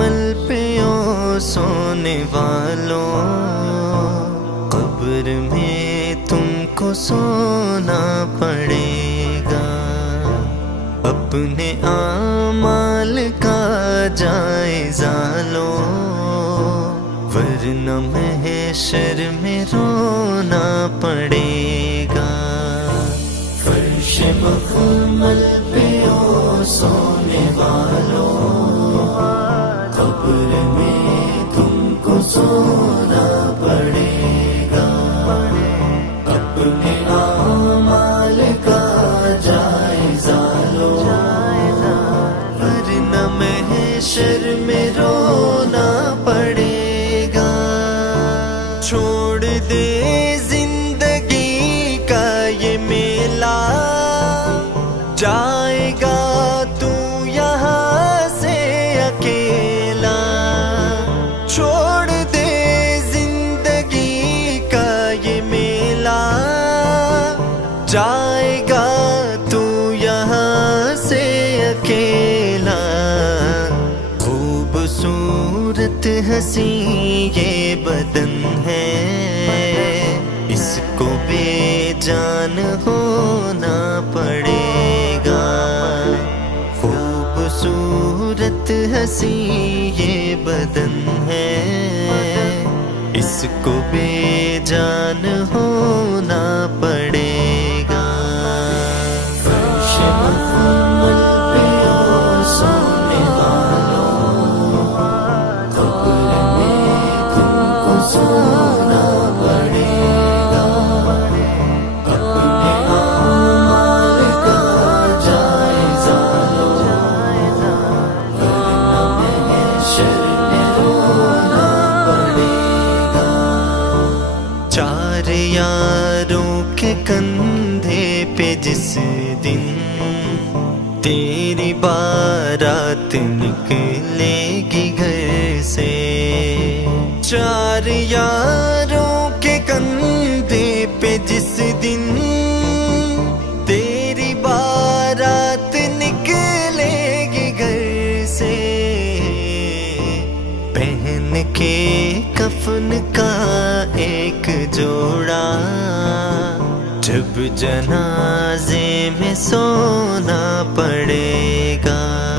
حمل پہ او سونے والوں، قبر میں تم کو سونا پڑے گا، اپنے اعمال کا جائزہ لو، ورنہ محشر میں رونا پڑے گا۔ فرش مخمل پہ او سونے والوں، قبر میں تم کو سونا پڑے گا، اپنے اعمال کا جائزہ لو، ورنہ محشر میں رونا پڑے گا۔ چھوڑ دے زندگی کا یہ میلہ، جائے گا تو یہاں سے اکیلا، چھوڑ دے زندگی کا یہ میلہ، جائے گا تو یہاں سے اکیلا۔ خوبصورت حسین یہ بدن ہے، اس کو بے جان ہونا پڑے گا، خوبصورت حسین یہ بدن ہے، اس کو بے جان ہونا پڑے گا۔ فرش مخمل پہ او سونے والوں، قبر میں تم کو سونا پڑے گا، اپنے اعمال کا جائزہ لو، ورنہ محشر میں رونا پڑے گا۔ چار یاروں کے کندھے پہ جس دن تیری بارات نکلے گی گھر سے، چار یاروں کے کندھے پہ جس دن تیری بارات نکلے گی گھر سے، پہن کے کفن کا ایک جوڑا، جب جنازے میں سونا پڑے گا۔